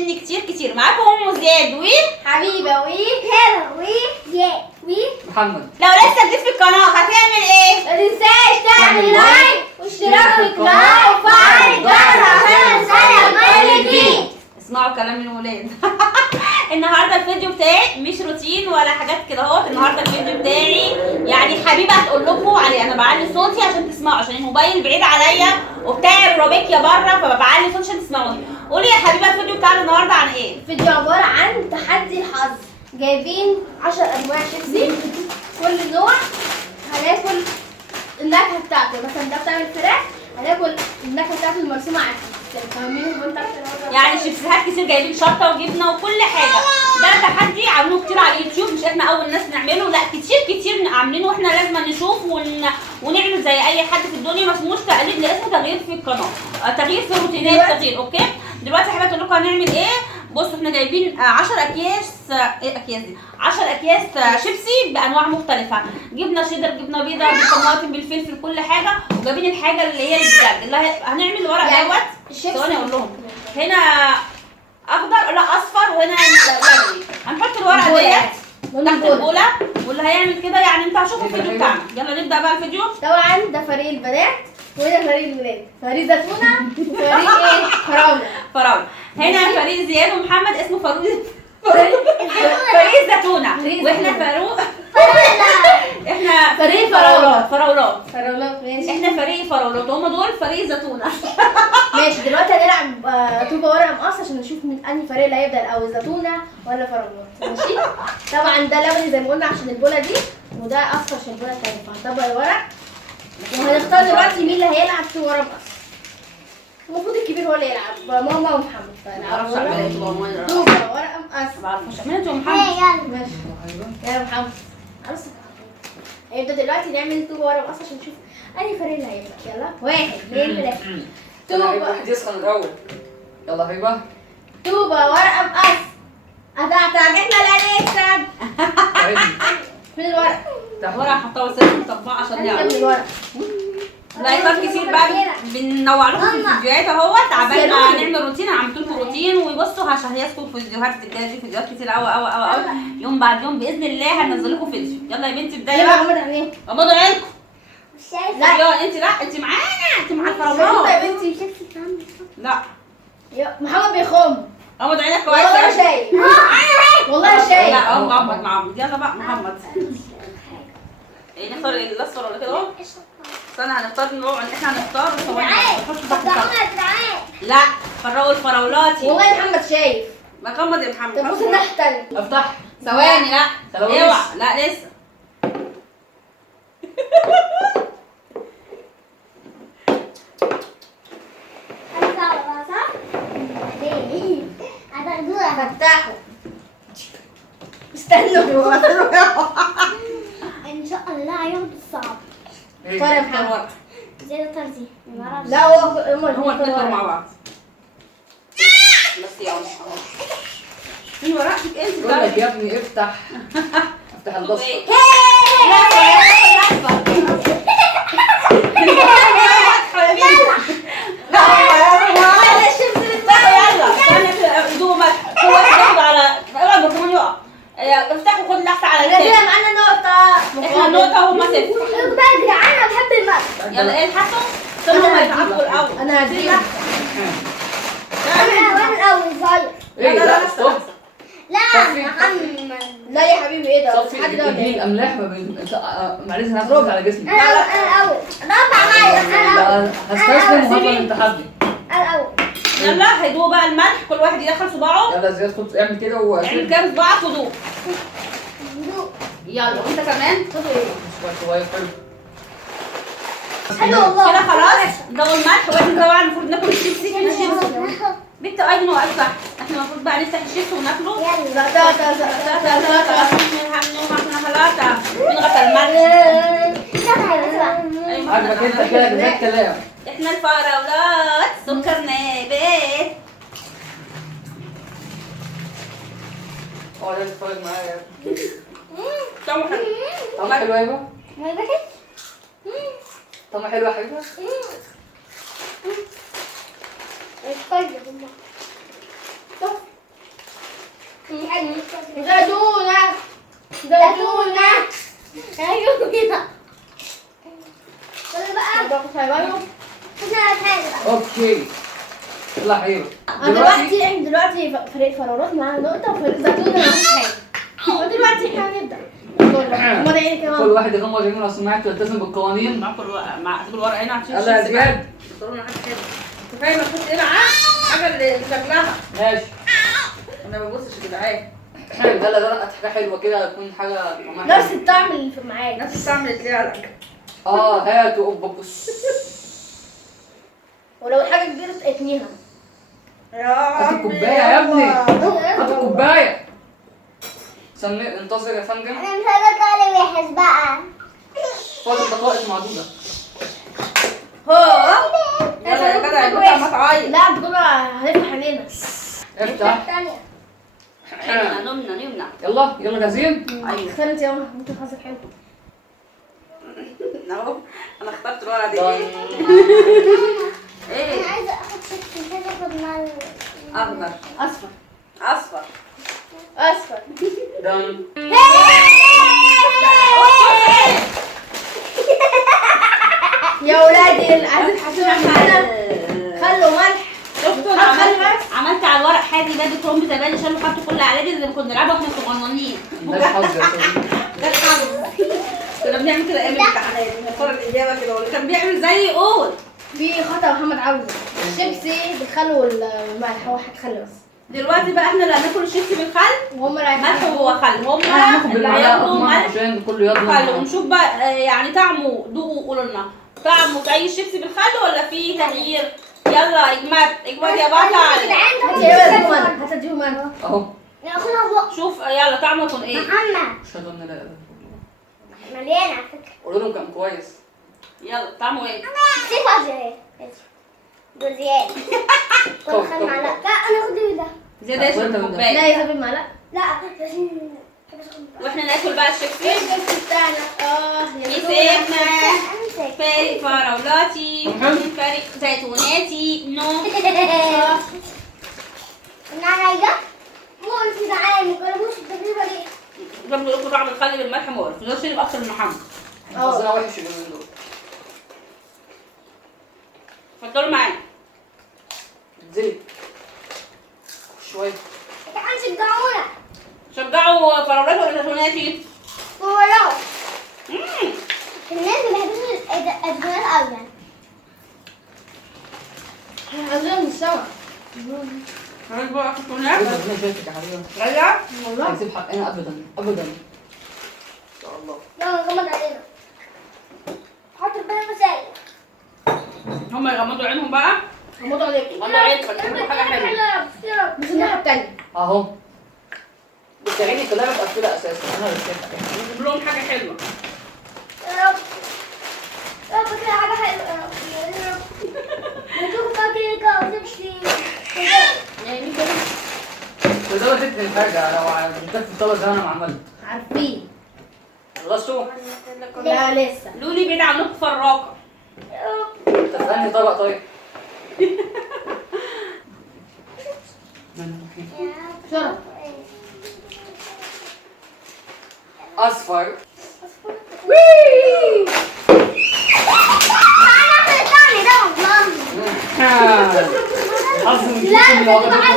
وحشني كتير كتير. معاكم ام زياد حبيبه هبه زياد محمد. لو لسه جديد في القناه هتعمل ايه؟ ما تنساش تعمل لايك واشتراك في القناه وفعل الجرس عشان توصلك كل جديد. اسمعوا كلام الولاد. النهارده الفيديو بتاعي مش روتين ولا حاجات كده اهوت. النهارده الفيديو بتاعي يعني حبيبه هتقول لكم عليه. انا بعلي صوتي عشان تسمعوا، عشان الموبايل بعيد عليا وبتاع الروبيكيا بره، فبعلي صوتي عشان تسمعوني. قولي يا حبيبه الفيديو بتاعنا النهارده عن ايه؟ الفيديو عباره عن تحدي الحظ. جايبين 10 انواع شيبسي، كل نوع هناكل النكهه بتاعته. مثلا ده بتاع الفراخ هناكل النكهه بتاعته المرسومه على الكيس. فاهمين؟ يعني شيبسيهات كتير، جايبين شطه وجبنه وكل حاجه. ده تحدي عاملينه كتير على اليوتيوب، مش احنا اول ناس نعمله، لا كتير عاملينه، واحنا لازم نشوف ونعمل زي اي حد في الدنيا. ما اسموش تقليد، لا اسمه تغيير في القناه، تغيير في الروتينات، تغيير. اوكي دلوقتي حابه اقول لكم هنعمل ايه. بصوا احنا جايبين 10 اكياس. ايه اكياس دي؟ 10 اكياس شيبسي بانواع مختلفه، جبنه شيدر، جبنه بيضاء، بالطماطم، بالفلفل، كل حاجه. وجايبين الحاجه اللي هي البجد اللي هنعمل الورق دوت. ثواني اقول لهم. هنا اخضر، لا اصفر، وهنا لبني. هنحط الورقه ديت تحت البوله، واللي هيعمل كده يعني انتوا هتشوفوا الفيديو بتاعنا. يلا نبدا بقى الفيديو. طبعا ده فريق البنات وهنا فريق الولاد، فريق زيتونه وفريق ايه؟ فراوله. هنا فريق زياد ومحمد اسمه فريق زيتونه، واحنا احنا فريق فراولات. ماشي. احنا فريق فراولات وهم دول فريق زيتونه. ماشي دلوقتي هنلعب طوبه ورقه مقص عشان نشوف من انهي فريق اللي هيبدا الاول، زيتونه ولا فراولات. ماشي. طبعا ده لبني زي ما قلنا عشان البوله دي، وده اصفر عشان البوله الثانيه. فهنطبق الورق وهنختار دلوقتي مين اللي هيلعب طوبه ورقه مقص. المفروض الكبير هو اللي يلعب، ماما ومحمد. ما بعرفش اعمل طوبه ورقه مقص. ما بعرفش اعمل. انتوا محمد ماشي. يلا محمد هيبدا دلوقتي نعمل طوبه ورقه مقص عشان نشوف انهي فريق اللي هيبدا. يلا 1 2 3. واحد يسخن الاول. يلا حبيبه. طوبه ورقه مقص. هتعجبنا اللي هيكسب. فين الورق؟ ورقه حطها بس لازم نطبقها عشان نعرف. الورق لايكات كتير بقى بننوع لكم في الفيديوهات اهوت. عبال ما نعمل روتين انا عملت لكم روتين، وبصوا هشهيصكم فيديوهات الجايه. فيديوهات كتير قوي يوم بعد يوم باذن الله هنزل لكم فيديو. يلا يا بنتي ابداي بقى. غمضوا عينكم. لا يا انت، لا انت معانا، انت مع الفراولات يا بنتي. لا يا محمد بيخم. غمض عينك كويس. والله شايف. والله شايف. لا اهو معمد. يلا بقى محمد. ايه نختار الاصفر ولا كده اهو؟ استنى هنختار نوع. احنا هنختار لا فراولاتي. والله محمد شايف. ما غمض يا محمد. طب بص الناحيه الثانيه. افتح. ثواني. لا اوعى. لا لسه. فتحوا. استنوا. ان شاء الله هياخد الصعب. اختار يا محمد. زي الطرزي. لا هو الاثنين مع بعض. بس يلا مين ورقتك انت؟ بقول لك يا ابني افتح. افتح البصمه. افتحوا خد لحظه على كده الكتاب. معانا نقطة. احنا نقطة وهما صفر. يا جدعان انا بحب الماء. يلا ايه الحسن؟ ثم هيتعبوا الاول. انا هديك. انا الاول صغير. ايه لا ستوب. لا محمد. لا يا حبيبي ايه ده؟ صفي الحد ده دي الاملاح ما بين معلش انا هفرض على جسمي. انا الاول. ربع معايا انا الاول. لا هستسلم وهفضل التحدي. انا الاول. يلا هيدوقوا بقى الملح، كل واحد يدخل صباعه. يلا زياد خد اعمل كده اعمل كام صباعك ودوق. دوق. يلا وانت كمان. صغير حلو. حلو والله. كده خلاص دوقوا الملح. واحنا طبعا المفروض ناكل الشيبسي. هنا الشيبسي بنت ايمن وقال صح. احنا المفروض بقى نفتح الشيبسي وناكله. يلا. من غطى الملح. عاجبك انت كده جزاك كلام. احنا الفراولات سكر نابت. هو ده تتفرج معايا. طعمه حلو. طعمها حلو يا بابا. ما بحب. طعمها حلو يا حبيبي. طيب زيتونة زيتونة أيوة. طب بقى باخد حيوانه. احنا حاجة. اوكي يلا يا حبيبي دلوقتي فريق فراولات معانا نقطة وفريق زيتونة معانا حاجة. ودلوقتي احنا هنبدأ. هما ده كل كمان. واحد يغمض عينه لو سمعت ويلتزم بالقوانين. معاكم الورق، سيب الورق هنا عشان يلا يا الشيبسي بقى. زياد. اختاروا لنا حاجه حلوه. كفايه ما تحط ايه معاه حاجه اللي شكلها. ماشي انا ما ببصش يا جدعان. يلا ده حاجه حلوه كده تكون حاجه طعمها نفس حلو. الطعم اللي في معاك. نفس الطعم اللي تلاقيه على الاكل. هاتوا اوبا بص. ولو الحاجة كبيرة اتنيها. هات الكوبايه يا ابني. هات الكوبايه. انتظر يا فندم. أنا مش هبقى كل وحش بقى. فاضل دقائق معدوده. هو يلا يا جدع البتاع ما تعيط. لا بتقول هنفتح عينينا. افتح. الثانية. نمنا. يلا جاهزين. ايوه اختار انت يا ماما، ممكن حظك حلو. اهو انا اخترت الورقه دي. دن. ايه؟ أنا عايزة آخد شيبسي، مش عايزة آخد مع اخضر اصفر اصفر. اصفر. دن. يا ولادي عايزين تحسونا معانا. خلوا ملح. شفتوا خلي انا بس. عملت على الورق حادي ده بكرنب زبادي شالوا حطوا كل علادي زي ما كنا بنلعبها واحنا صغننين. ده الحظ يا صديقي. ده الحظ. كنا بنعمل كده ايام الامتحانات بنختار الاجابه كده واللي كان بيعمل زيي يقول. في خطأ محمد عاوزه الشيبسي بالخل والملح، هو هتخلي بس. دلوقتي بقى احنا اللي هناكل الشيبسي بالخل. وهم رايحين ملح وخل هم هناخد اللي بالمعلقه هياكلوا أطمع ملح عشان كله وخل يضمن. ونشوف بقى يعني طعمه دوقوا وقولوا لنا طعمه زي الشيبسي بالخل ولا فيه تغيير. يلا اجمد يا بطل. هتديهم انا. اهو. ناخدها بقى. شوف يلا طعمه يكون ايه. محمد اشهد ان لا اله الا الله. مليان على فكرة. قولوا لهم كان كويس. يلا طعمه ايه. صفة زيادة. دول زيادة. كل طب. خد معلقة. لا أنا أخد ده. زيادة يشرب وأنت كوبايه. لا يا زبيب معلقة. لا لازم واحنا ناكل بقى الشيبسي. ايه الشيبسي بتاعنا؟ مسكنا أمسك. فريق فراولاتي فريق زيتوناتي نو. أنا عايزة. مو أنت زعلانة ما جربوش التجربة دي. جاب لكم طعم الخل بالملح مقرف ده شرب اكتر من محمد. حظنا وحش اليومين دول. اتفضلوا معايا. انزلي شويه. تعالوا شجعونا. شجعوا فراولات ولا زيتوناتي؟ ولو مم. الناس ما بيحبوش الأدوات أوي يعني. عايزين من سوا. عايز بقى كوكونات. ربنا يشفيك يا حبيبي. رجع. والله هيسيب حقنا ابدا ابدا. ان شاء الله. لا نغمض علينا. حط البيض مسائل. هم يغمضوا عينهم بقى. غمضوا عليكم. غمضوا عينكم نعملوا حاجه حلوه. بس الناحية التانية. اهو. بتعيني كلها متقفله اساسا انا اللي شايفها. نجيب لهم حاجه حلوه. يا رب. يا رب كده حاجة حلوة يا رب. يا رب. نشوف بقى كده ونمشي. يعني كده. وده تدفن الحاجه لو جبتك في الطبق زي انا ما عملت. عارفين. خلصتوا؟ لا لسه. لولي بعيد عنكم فراقه. تدفني طبق طيب. بسرعة. اصفر. حظ من كل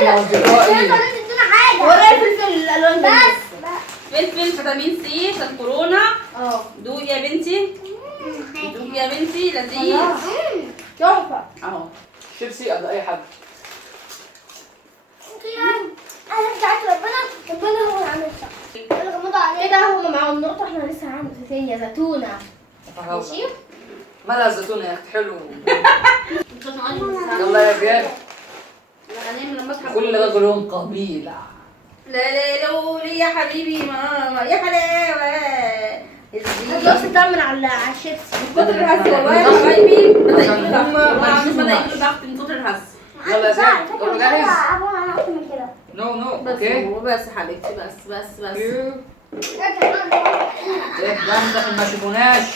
اصدقائي. ورايا الفلفل الالوان ده. فلفل فيتامين سي عشان كورونا. دوق يا بنتي. دوق يا بنتي لذيذ. تحفة. اهو. شيبسي قبل اي حد. كده هما معاهم نقطة، احنا لسه هنعمل فين يا زيتونة. ماشي؟ مالها الزيتونه يا اختي حلو. يلا يا زياد. كل رجل قبيله. لا لولي يا حبيبي ماما يا حلاوه. هتلاقوا ستار من على الشيبسي. من كتر الهس والله يا حبايبي بدأ عشان يجيله ضغط. هما ما والله بدأ يشوفوناش. يجيله ضغط من كتر الهس. يلا يا زياد كله جاهز؟ كده. نو بس اوكي. بس حبيبتي بس ايه ده انت ما شافوناش.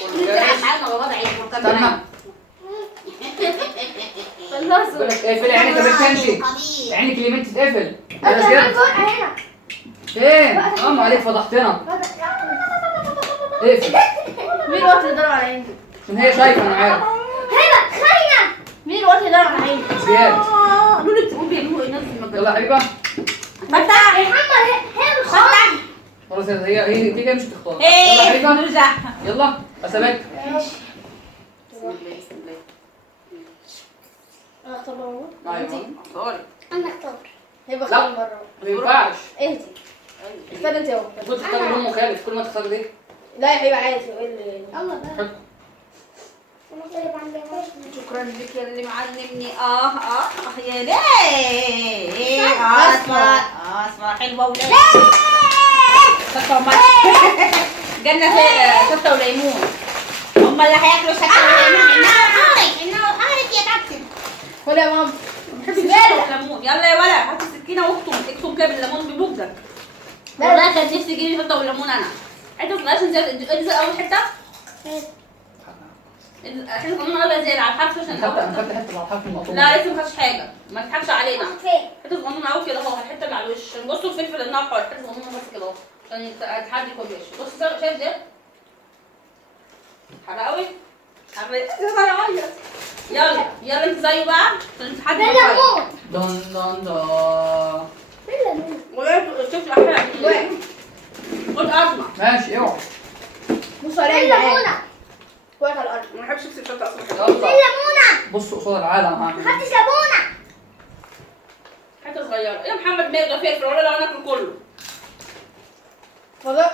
كله جاهز؟ معانا غلط عيب استنى. خلصوا. بقول لك اقفل عينك يا بنت انت. عينك اليمين تتقفل. انا كمان زياد. فوق هنا. فين؟ حرام عليك فضحتنا. اقفل. مين الوقت اللي ضرب على عيني؟ عشان هي شايفه انا عارف. هنا خاينة. مين الوقت اللي ضرب على عيني؟ زياد. لولو تقول بيعملوا ايه ناس في المجال. يلا يا حبيبه. فتح محمد هي مش خاينة. خلاص هي كده مش هتختار. يلا يا ايه حبيبه. نرجع. يلا اسابك. ماشي. بسم الله بسم الله. انا اختار ماما. ايوه. سوري. انا اختار. هيبقى لا. اختار مرة. ما ينفعش. اهدي. اختار انت يا ماما. كنت تختار لون مخالف كل ما تختار دي. لا يا حبيبي عادي ايه اللي يلا بقى. حط. انا اختار عندي. شكرا لك يا اللي معلمني. يا ليه اصفر اصفر حلوه ولاد. شطه وملح. جنة شطه وليمون. هم اللي هياكلوا شطه وليمون. انه حارك يا كابتن. خد يا ماما. بحب الشطه والليمون. يلا يا ولد هات السكينه واكتم كده بالليمون ببوجك. والله كان نفسي اجيب شطه والليمون انا. حته صغيره عشان انزل اول حته. احنا كنا نقول زي العب حبس عشان انا خدت حته مع الحرف المقطوع. لا لسه ما خدش حاجه ما تضحكش علينا. فين؟ حته صغنونه قوي كده اهو الحته اللي على الوش بصوا الفلفل النار حار حته صغنونه بس كده اهو عشان تحدي كل وش. بص شايف ده حلو قوي يلا يلا انت زيه بقى عشان تحدي فين الليمون؟ دون دون دون. فين الليمون؟ ولا شوف احلى خد ازمه. ماشي اوعى. بصوا فين عليا يا جدعان. الليمونة؟ واقف على الارض. ما بحبش اكسب شطه اصلا. فين يلا الليمونة؟ بص قصاد العالم ما خدتش ليمونة. حته صغيره يا محمد ميرجع فلفل ولا لو ناكل كله. فضل.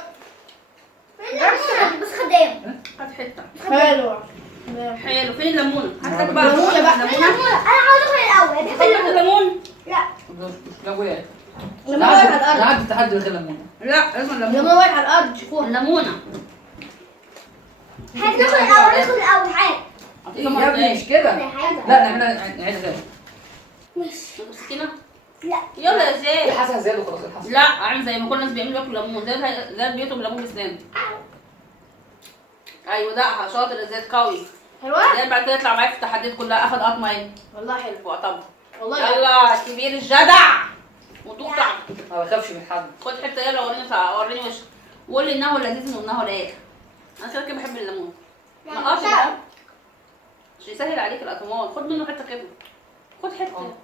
فين الليمونة؟ بس خدام. هات حته حلو. حلو. فين الليمونه؟ هات لك بقى الليمونة بقى. فين ليمونه. الليمونة؟ انا عاوز اكل الاول. تاخد لك الليمون. لا. مش لويات. لما واقف على انا الارض. عندي تحدي غير ليمونه. لا لازم لما الليمونه. واقف على الارض شوفوها. الليمونه هات ناخد الاول ناخد الاول حاجة. يا ابني مش كده. لا نعملها نعيدها تاني. ماشي. سكينه. لا. يلا يا زياد. الحسن زياد وخلاص الحسن. لا اعمل زي ما كل الناس بيعملوا ياكلوا ليمون زياد بياكل ليمون بسنان. ايوه ده شاطر يا زياد قوي. حلوة؟ زياد بعد كده يطلع معايا في التحديات كلها اخد قطمه اهي والله حلو. وقطمها. والله يلا كبير الجدع وتقطع. ما بخافش من حد. خد حته يلا وريني وشك وقول لي انه لذيذ وانه رايق. انا كده بحب الليمون. ما قاطع ده مش يسهل عليك القطمات. خد منه حته كده. خد حته.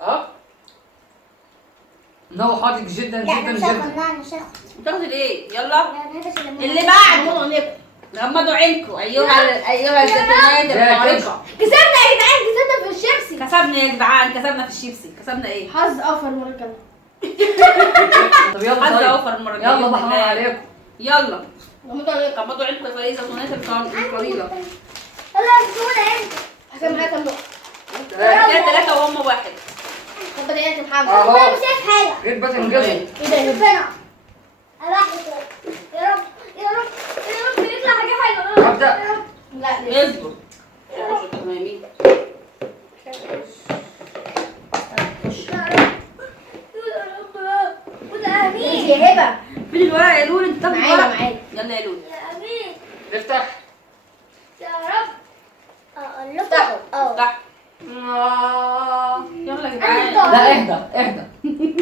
اه انه حاطط جدا لا جدا انا مش جدا. هاخد. لا انا مش هاخد. بتاخدي ليه؟ يلا لا انا هاخد الليمون. اللي بعده ماما ناكل. غمضوا عينكم ايها الزيتونات الخارقه. كسبنا يا جدعان كسبنا في الشيبسي. كسبنا يا جدعان كسبنا في الشيبسي. كسبنا ايه؟ حظ اوفر المرة الجاية. طب يلا حظ طيب. اوفر المره الجايه. يلا بقى حرام عليكم. يلا غمضوا عليكم. غمضوا عينكم يا فريزه زيتونات القليله. يلا الزونة انت. حسام معايا كام نقطة؟ كده 3 وهم 1. طب بدأ يا محمد. اه. انا مش شايف حاجة. جيت بس انجزوا. ايه ده يا فين؟ انا يا رب يا رب يا رب نطلع حاجة حلوة. أبدأ. يا رب. لا ليه؟ اصبر. تمامين. يا رب وده انت امين. يا هبة. فين الورق يا لولي؟ انت تاخد معايا ورق؟ معايا. يلا يا لولي. يا امين افتح. يا رب. افتحوا. افتح. يلا يا جدعان. لا اهدى.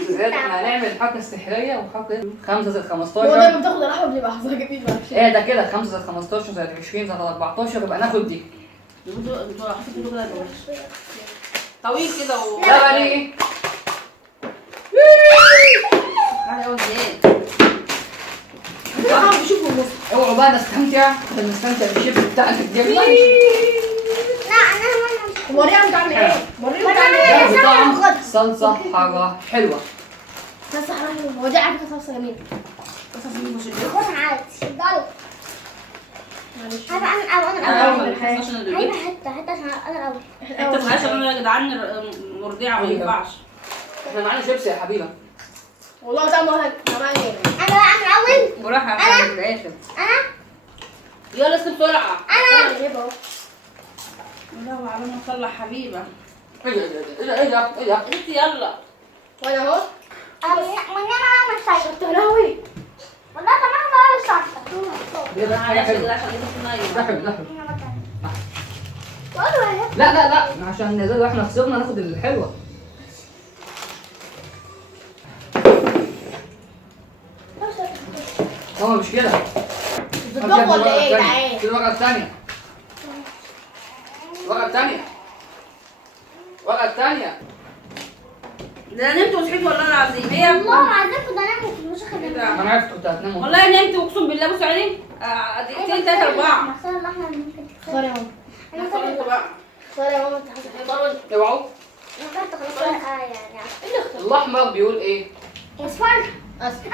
زياد احنا هنعمل الحركه السحريه وحركه 5 زائد هو 15. دايما بتاخد الأحمر بيبقى حظها جميل بقى. ايه ده كده 5 زائد 15 زائد 20 زائد 14 يبقى ناخد دي. انتوا حسيتوا كده وحش. طويل كده و لا بقى ايه؟ تعالى يا زياد. انتوا بيشوفوا النص. اوعوا بقى نستمتع بالشيب بتاعك الجبنه. لا انا مش. وريها بتعمل ايه؟ وريها وأنا بتعمل عاملة ايه؟ ده بطعم صلصه حاره حلوه. بس حرام هو دي على فكرة صلصة جميلة. خد عادي. اتفضلوا. معلش. انا الاول انا انا اول الاول. ما عشان البيت. حتى عشان انا الاول. انت صغير عشان انا يا جدعان مرضعه ما ينفعش. احنا معانا شيبسي يا حبيبه. والله طعمه طعمها ايه؟ انا بقى انا الاول. وراح على الاخر. انا يلا اسكت بسرعه. انا هبة اهو. لا على ما نصلح حبيبه. ايه انت يلا. وانا اهو. والنعمة انا مش شايفة. شفت هلاوي. والله كمان بقى مش شايفة. ده حاجه حلوه. عشان ده حلو ده حلو. بقول له لا لا لا، عشان زي احنا خسرنا ناخد الحلوه. ماما مش كده. بتطبخ ولا ايه؟ تعالى. كده الورقه الثانيه. الورقه الثانيه. الورقه الثانيه. ده انا نمت وصحيت والله العظيم. هي والله العظيم كنت انام وفي المشاكل إيه دي. ده؟ انا عرفت كنت هتنام. والله نمت واقسم بالله. بصوا عليه دقيقتين 3 4. مصر اللي احنا ممكن خسارة يا ماما. انا خلاص انتوا بقى. خسارة يا ماما، انت حاسة اوعوا. فكرت خلاص يعني الاحمر بيقول ايه؟ اصفر. اصفر.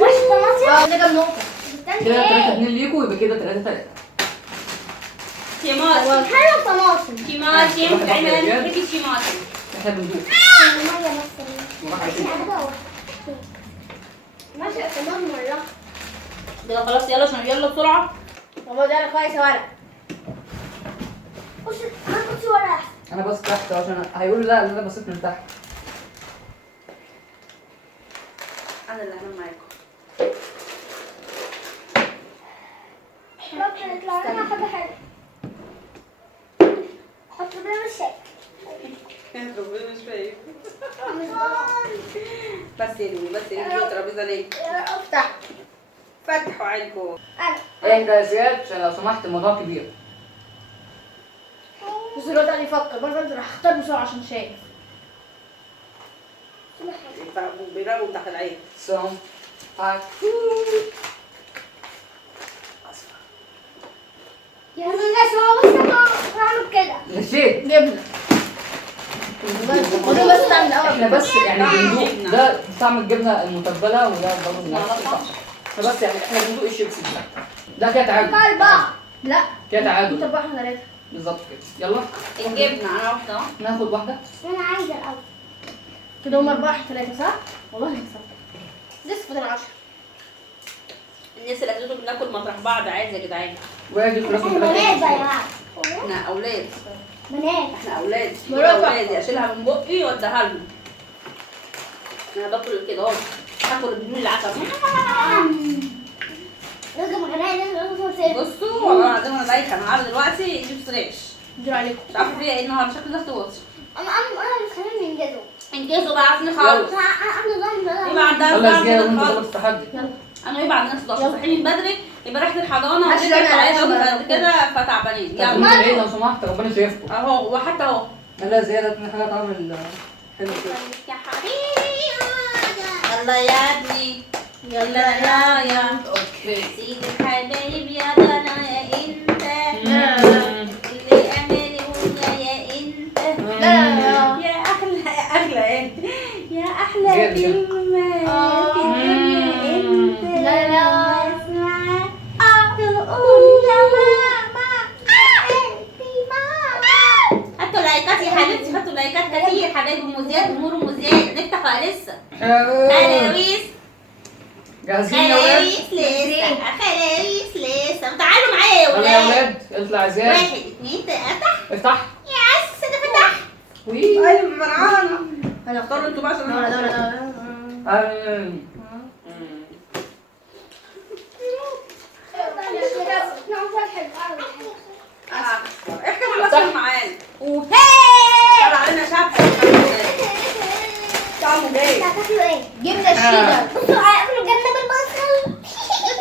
وش طماطم. ده كام نقطة؟ استنى كده 3 ايه؟ 2 ليكوا، يبقى كده 3 3. شيمات حلو طماطم. شيمات دايما بحب الشيمات. احنا بندوق. المية بس. وراح عايزين. ماشي طماطم ولا كده خلاص يلا عشان يلا بسرعه. ماما ده كويس ورق. وش ما كنت ورا. انا بس تحت عشان هيقولوا لا انا بصيت من تحت. انا اللي هنام معاكم. ممكن يطلع لنا حاجة حلوة. حط لنا الشاي. ربنا مش فاهم. مش ضمان. بس يا لولو بس يا لولو الترابيزه ليه؟ افتح. فتحوا عينكم. انا اهدى يا زياد عشان لو سمحت الموضوع كبير. بص الواد قاعد يفكر برضه، انت راح اختار بسرعة عشان شايف. بيضربوا تحت العين. سم هاي. يا الناس هو بس بعمل كده. نسيت. جبنة. وده بس تعمل احنا الاول. بس يعني بندوق ده طعم الجبنه المتبله وده برضه نفس الطعم. احنا بس يعني احنا بندوق الشيبسي ده كده تعادل. قال بقى. لا. كده انت تعادل بقى احنا ثلاثة. بالظبط كده. يلا الجبنه انا واحده اهو. ناخد واحده. انا عايزة الاول. كده هم 4-3 صح؟ والله ما صح. لسه فاضل 10. الناس اللي قالوا بناكل مطرح بعض عادي يا جدعان. وادي خلاص احنا بنات بقى يا جماعة. احنا اولاد. بنات. احنا اولاد. مرافق. اولادي اشيلها من بقي واديها لهم. انا باكل كده اهو. هاكل بدون العسل. لازم غناء لازم نسيب. بصوا والله العظيم انا دايخه. انا قاعده دلوقتي يجيب ستريش. ندير عليكم. مش عارفه فيها ايه النهارده. شكل ضغط واطي. انا مش خليني ننجزه. انجزوا بقى عايزين نخلص. انا يبقى عندها يلا يا زياد كده وانت ظبط خالص. التحدي. انا يبقى عندنا 16 صاحيين بدري. يبقى ريحه الحضانه عشان وريحه أنا العيله عشان وبعد كده فتعبانين. طب يلا انت بعيد لو سمحت ربنا شايفكم. اهو وحتى اهو. يلا يا زياد هات لنا حاجه طعم حلو كده. يا حبيبي يلا يا ابني يلا يا اوكي. سيد الحبايب يا ضنا يا انت اللي امالي يا انت يا احلى يا اغلى انت يا احلى جد. كلمه في الدنيا انت لا لا. اسمع تقول يا ماما هاتوا لايكات يا حبيبتي. هاتوا لايكات كتير حبايبي. ام زياد ونور ام زياد نفتح ولا لسه؟ خلاويص جاهزين يا ولاد؟ خلاويص لسه خلاويص لسه. تعالوا معايا يا يلا يا ولاد. ولاد اطلع يا زياد. 1 2 3 افتح. يس انا فتحت. وي. ايوه منعانا. هنختاروا انتوا بقى عشان دورة انا دورة دورة. احنا خلصنا معانا. وهي طلع علينا شبح. طعمه جاي. جبنة الشيدر.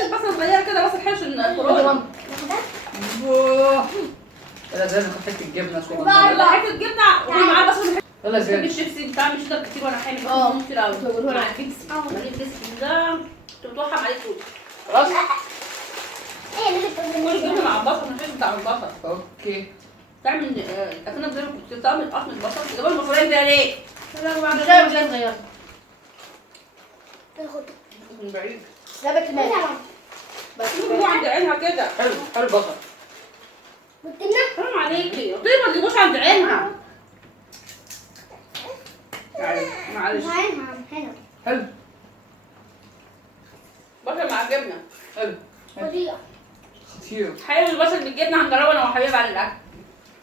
البصل صغير كده بصل حلو عشان الكورونا. يلا زي ما حته الجبنه شويه. يلا حته جبنه ومعاه بصل. يلا يا بحب زياد. الشيبسي بتاع مش ده كتير وانا حامل. اه. كتير قوي. بقوله مع لك. البيبسي. البيبسي ده كنت بتوحم عليه طول. خلاص. كل الجبنه مع البصل. انا بحب بتاع البصل. اوكي. تعمل اكنك زي ما كنت بتعمل قطمه بصل. جاب المصريه فيها ليه؟ مش عارف ازاي صغيرة. من بعيد. جابت مال. بس هو عند عينها كده. حلو حلو البصل. حرام عليكي. ليه ما تجيبوش عند عينها؟ معلش. حلو بصل مع الجبنه. حلو. خطير. حلو البصل بالجبنه. هنجربه انا وحبيبي بعد الاكل.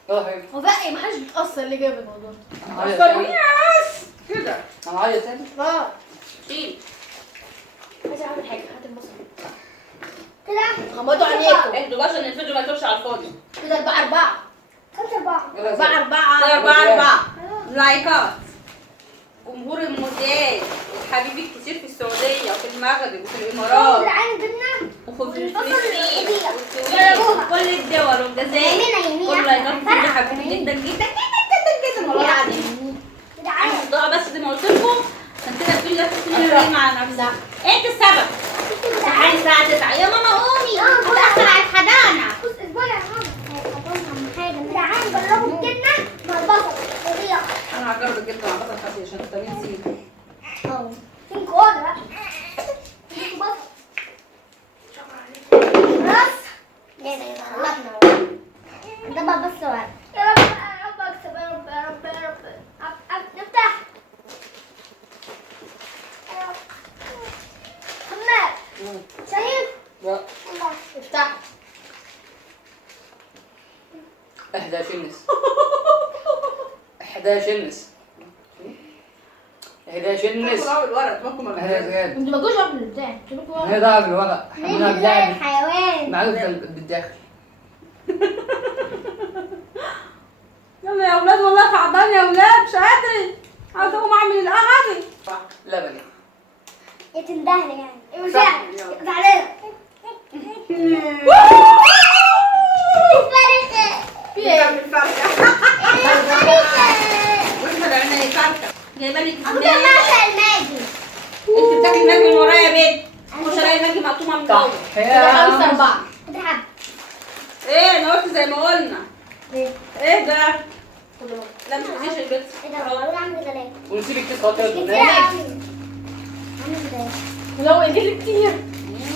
يلا يا حبيبي. هو بقى محدش بيتأثر ليه جاب الموضوع. انا عايز بصل تاني. ياس كده. انا عايز تاني. اه. شيل. عايزة اعمل حاجة، هات البصل. غمضوا عينيكم. اهدوا بقى عشان الفيديو ما يطولش على الفاضي. كده 4 5 4. 4 لايكات. جمهور المونديال وحبيبي كتير في السعوديه وفي المغرب وفي الامارات جدعان جبنا وفي البصل فلسطين القضية. والسويد جربوها. وكل الدول والجزائر. يمينة كل لايكات كتير فرح. حبيبي جدا جدا جدا جدا والله العظيم. جدعان انا بس زي ما قلت لكم عشان كده الفيديو ده تحسوا مع نفسها. انت السبب. تعالي الساعه 9 يا ماما قومي هتاخر على الحضانه. بص اسبوع يا ماما هيخطونا حاجه. جدعان جربوا الجبنه مع البصل فظيع. انا هجرب الجبنه مع بصل خفيف عشان فيتامين سي. اه فين كوره بقى. فين بصل. راس. يلا خلصنا. ده بقى بس ورق. يا رب يا رب اكسب يا رب يا رب يا رب. نفتح. يا رب. محمد شايف؟ لا الله. افتح. 11 نس 11 نس 11 نس. تاكلوا الورق تاكلوا ما هذا زياد. انتوا ما تجوش قبل البتاع. هي ضاع بالورق. حملها بلعب الحيوان. معروف بالداخل. يلا يا اولاد والله تعبانه يا اولاد مش قادره. عاوزه اقوم اعمل القهوه. لبن. يا تندهلي يعني. مش زعلانه. في ايه؟ واحنا لعبنا ايه فرخه جايبه لك أبو سنان. جماعة الماجي. انت بتاكلي الماجي من ورايا يا بنت. مش الاقي الماجي مقطومه من جوه. كده 5-4. اضحك. ايه انا قلت زي ما قلنا. ايه؟ ايه ده؟ لا مش تجيش البيت. ايه ده؟ والله عامل كده ليه؟ ونسيب الكيس خاطر كتير الدنيا. قوي. عامل كده ليه؟ لو اجيب كتير.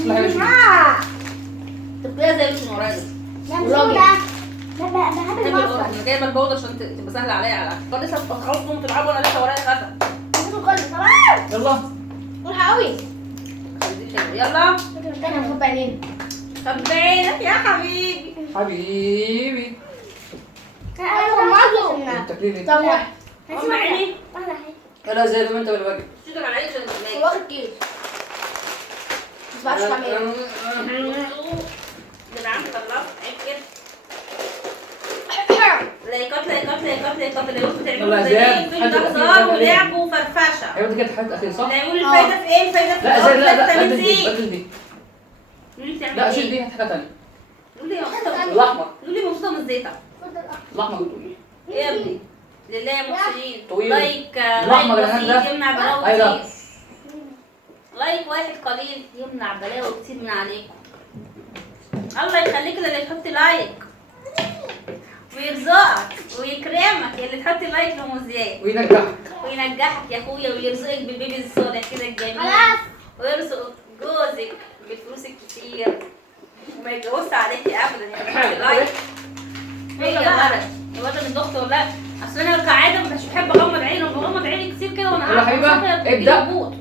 ما هي مش طب كده زي اللي من ورايا ده. لا مش هو ده. لا بقى بحب بحب المصر. القرص. انا جايبه البوضه عشان تبقى سهله عليا على الاكل. لسه بتخلصوا وتلعبوا وانا لسه ورايا غدا. بحب الكل طبعا. يلا. مرحة قوي. خليكي حلوه يلا. انا هنخب عينين. طب بعينك يا حبيبي. حبيبي. انا غمضته. التكليف ايه؟ طب واحد. هم عيني. واحدة حلوة. يلا زي ما انت بالواجب. شدوا على عيني عشان تلاقي. واخد كيس. ما تسمعش كمان. جدعان خلصت عيب كده. لايكات لايكات لايكات لايكات اللي يقولوا بتعملوا والله زي زياد، ايه في حد هزار الأخير ولعب وفرفشه. ايوه دي كانت حاجه اخيره صح؟ لا يقول الفايده في ايه؟ الفايده في لا زي لا لا فيتامين بدل دي سي. بدل دي. لولي بتعمل لا شيل ايه؟ دي هات حاجه ثانيه. لولي مبسوطه. الاحمر. لولي مبسوطه من الزيتة. الاحمر بتقول ايه يا ابني؟ لله يا محسنين. طويل. لايك الأحمر لايك اللي هناك بسيط ده. يمنع بلاوي أيوة. كتير. لايك واحد قليل يمنع بلاوي كتير من عليكم. الله يخليك اللي يحط لايك ويرزقك ويكرمك اللي تحط لايك لمذياع وينجحك. وينجحك يا اخويا ويرزقك بالبيبي الصالح كده الجميل. خلاص. ويرزق جوزك بالفلوس الكتير وما يتجوزش عليكي ابدا يعني تحطي لايك. ايه يا ولد؟ يا ولد من الدكتور لا اصل انا كعاده مش بحب اغمض عيني وبغمض عيني كتير كده وانا يلا قاعده حبيبة، صاحية ابدأ. بيموت.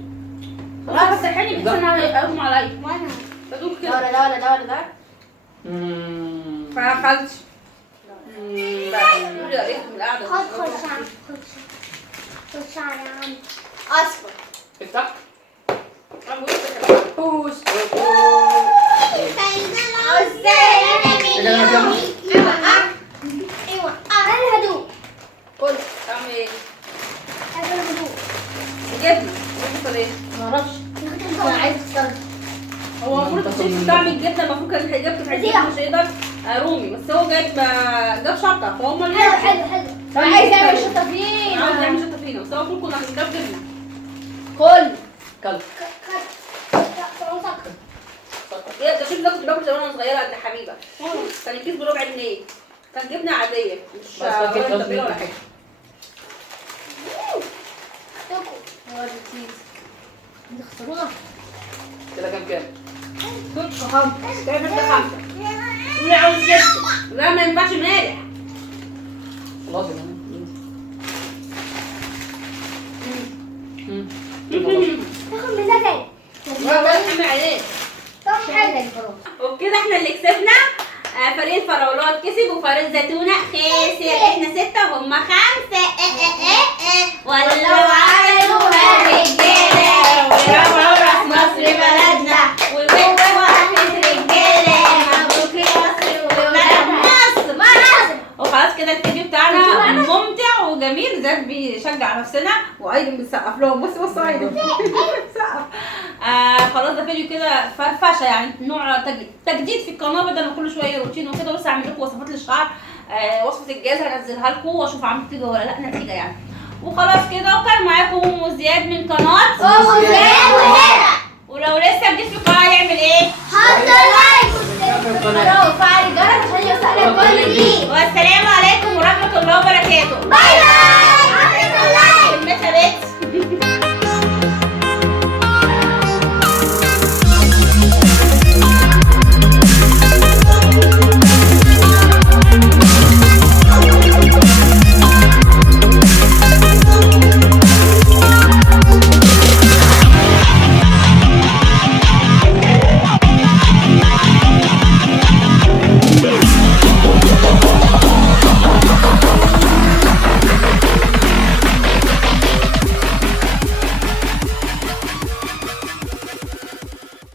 خلاص صحيني بحيث ان انا اغمى عليا وانا بدوق ده كده. ولا ده ولا ده ولا ده. ما اكلتش. قولي يا ريت من القعده. خد شعر. خد شعر يا عم. اصفر. افتح. بوس. ايوه انا هدوء. كل. تعمل ايه؟ انا هدوء. جبنه جبنه ايه؟ ما اعرفش. انا عايز اختار. هو المفروض الشيف طعم الجبنه المفروض كان جبنه عايزين مش يقدر رومي بس هو جاب شطه فهم اللي حلو حلو حلو. انا عايز اعمل شطه فيه. عاوز يعمل شطه فينا بس هو المفروض كنا هنجيب جبنه. كل. كل. ايه ده شوف ده كنت باكل زمان وانا صغيره قد حبيبه. كان الكيس بربع جنيه. كان جبنه عاديه مش ولا تتبيله ولا حاجه. هو التيز. انت خسرونا. كده كام؟ كنت خمسة. كده ده 5. قولي عاوز 6. لا ما ينفعش مالح. خلاص يا مان. تاخد من ده تاني. ولا حمل عليه. طب حلو. وبكده احنا اللي كسبنا. فريق الفراولات كسب وفريق الزيتونه خسر. احنا 6 وهم 5. ولو عملوها رجاله ورفعوا راس مصر بلدنا وبنت وقفت رجاله بنشجع نفسنا، وايضا بنسقف لهم. بصوا ايضا سقف. خلاص ده فيديو كده فرفشه يعني، نوع تجديد في القناه بدل ما كل شويه روتين وكده. بس هعمل لكم وصفات للشعر، وصفه الجاز هنزلها لكم واشوف عملت نتيجه ولا لا نتيجه يعني. وخلاص كده، وكان معاكم ام زياد من قناه ام زياد وهنا. ولو لسه جديد في القناه يعمل